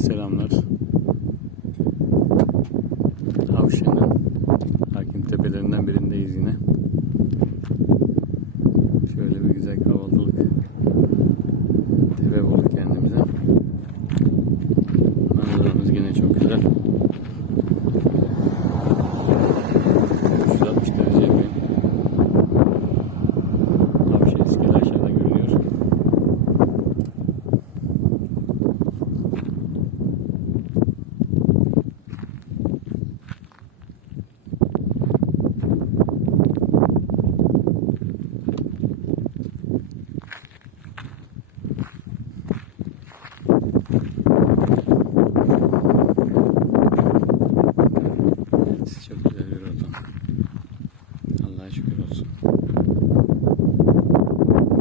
selamlar. Avşe'nin Allah'a şükür olsun.